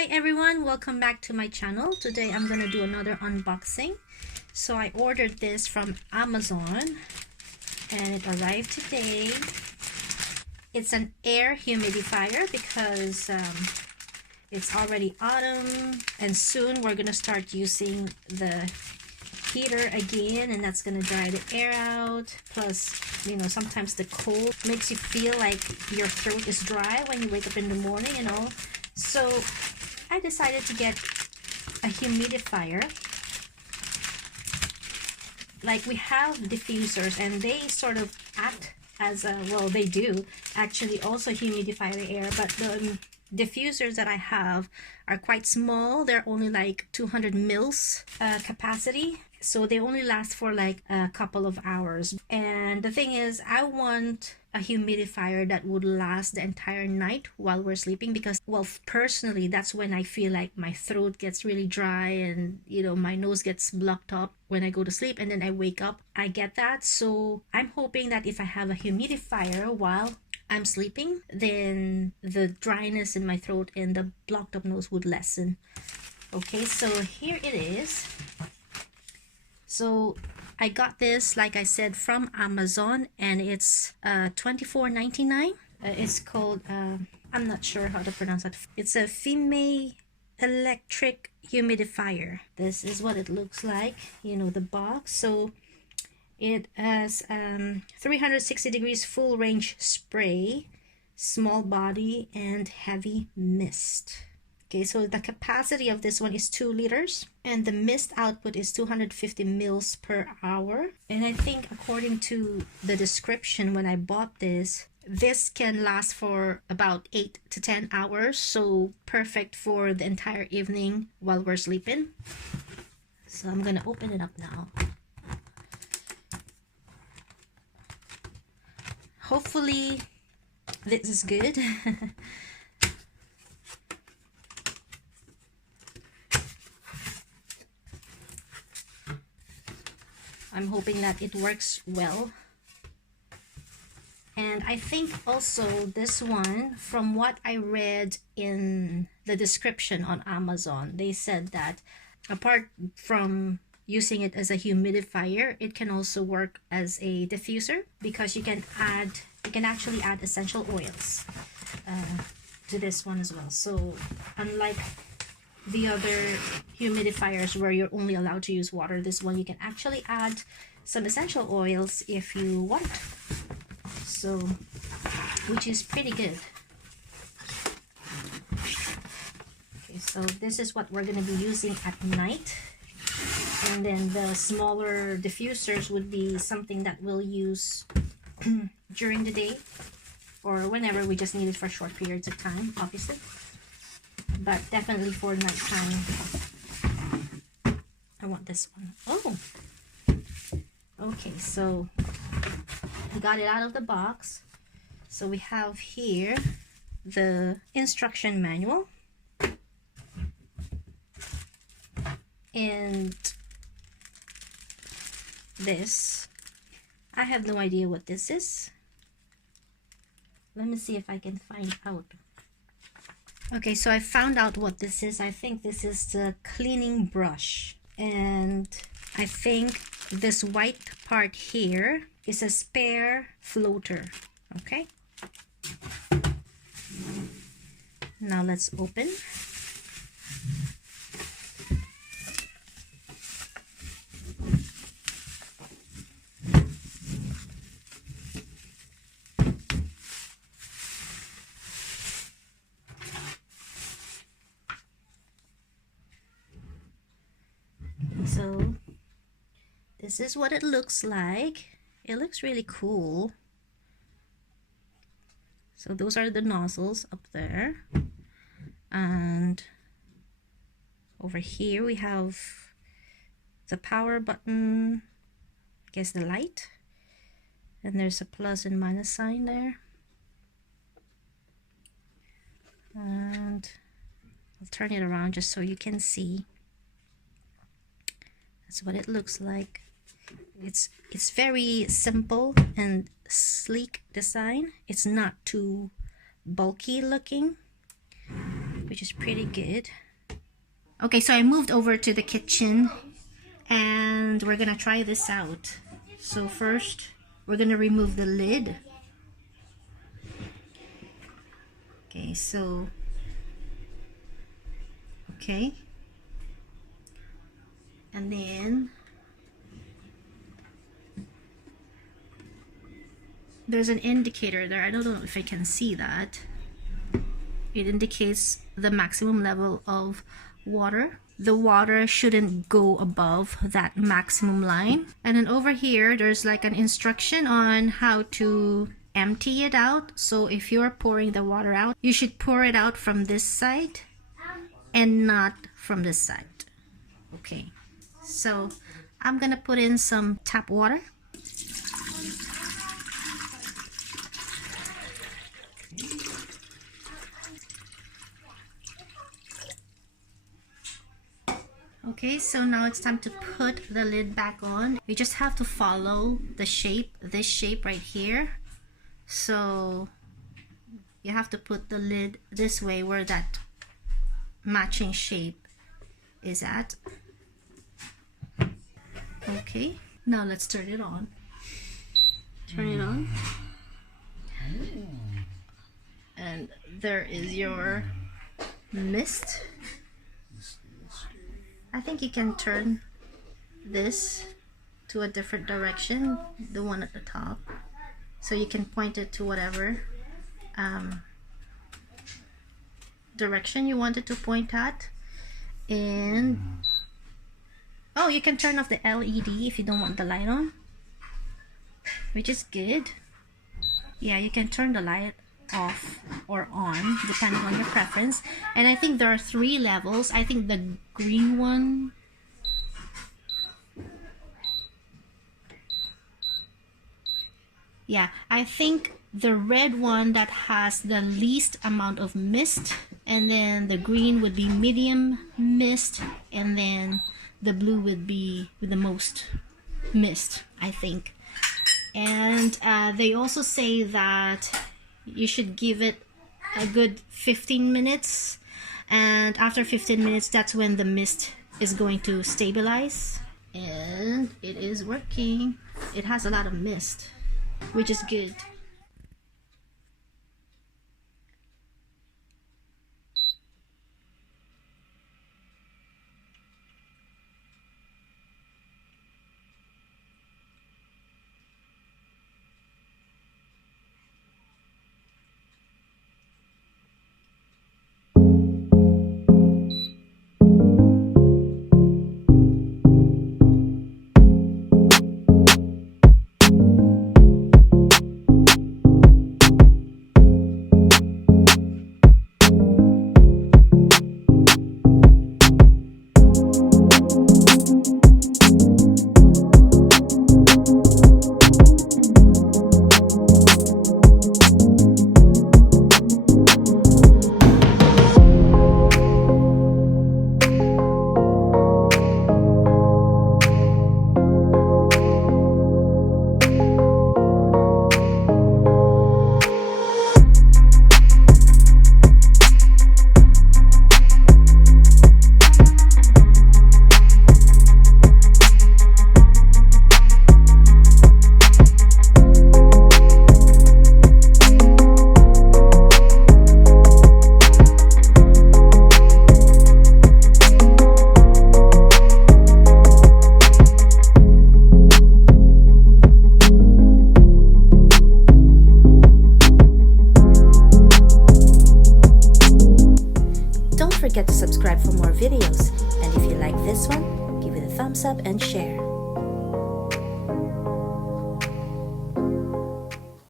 Hi everyone, welcome back to my channel. Today I'm gonna do another unboxing. So I ordered this from Amazon and it arrived today. It's an air humidifier because it's already autumn and soon we're gonna start using the heater again, and that's gonna dry the air out. Plus, you know, sometimes the cold makes you feel like your throat is dry when you wake up in the morning and all. So I decided to get a humidifier. Like, we have diffusers and they sort of act as a, well, they do actually also humidify the air, but the diffusers that I have are quite small. They're only like 200 mils capacity, so they only last for like a couple of hours. And the thing is, I want a humidifier that would last the entire night while we're sleeping, because, well, personally, that's when I feel like my throat gets really dry and, you know, my nose gets blocked up when I go to sleep, and then I wake up, I get that. So I'm hoping that if I have a humidifier while I'm sleeping, then the dryness in my throat and the blocked up nose would lessen. Okay, so here it is. So I got this, like I said, from Amazon, and it's $24.99. It's called, I'm not sure how to pronounce it. It's a Fimei Electroniq Humidifier. This is what it looks like, you know, the box. So it has 360 degrees full range spray, small body, and heavy mist. Okay, so the capacity of this one is 2 liters and the mist output is 250 mils per hour. And I think, according to the description when I bought this, this can last for about 8 to 10 hours. So perfect for the entire evening while we're sleeping. So I'm gonna open it up now. Hopefully this is good. I'm hoping that it works well. And I think also this one, from what I read in the description on Amazon, they said that apart from using it as a humidifier, it can also work as a diffuser, because you can actually add essential oils to this one as well. So unlike the other humidifiers where you're only allowed to use water, this one you can actually add some essential oils if you want. So, which is pretty good. Okay, so this is what we're going to be using at night. And then the smaller diffusers would be something that we'll use during the day, or whenever we just need it for short periods of time, obviously. But definitely for nighttime, I want this one. Oh, okay, so we got it out of the box. So we have here the instruction manual, and this, I have no idea what this is. Let me see if I can find out. Okay, so I found out what this is. I think this is the cleaning brush, and I think this white part here is a spare floater. Okay, now let's open. So this is what it looks like. It looks really cool. So those are the nozzles up there, and over here we have the power button, I guess the light, and there's a plus and minus sign there. And I'll turn it around just so you can see. That's what it looks like. It's very simple and sleek design. It's not too bulky looking. which is pretty good. Okay, so I moved over to the kitchen and we're gonna try this out. So first, we're gonna remove the lid. Okay, so, okay. And then, there's an indicator there. I don't know if I can see that. It indicates the maximum level of water. The water shouldn't go above that maximum line. And then over here, there's like an instruction on how to empty it out. So if you're pouring the water out, you should pour it out from this side and not from this side. Okay, so I'm gonna put in some tap water. Okay, so now it's time to put the lid back on. You just have to follow the shape, this shape right here. So you have to put the lid this way where that matching shape is at. Okay, now let's turn it on. Turn it on. And there is your mist. I think you can turn this to a different direction, the one at the top. So you can point it to whatever direction you want it to point at. And oh, you can turn off the LED if you don't want the light on, which is good. Yeah, you can turn the light off or on depending on your preference. And I think there are 3 levels. I think the green one, yeah, I think the red one that has the least amount of mist, and then the green would be medium mist, and then the blue would be with the most mist, I think. And they also say that you should give it a good 15 minutes, and after 15 minutes that's when the mist is going to stabilize. And it is working. It has a lot of mist, which is good. Don't forget to subscribe for more videos, and if you like this one, give it a thumbs up and share.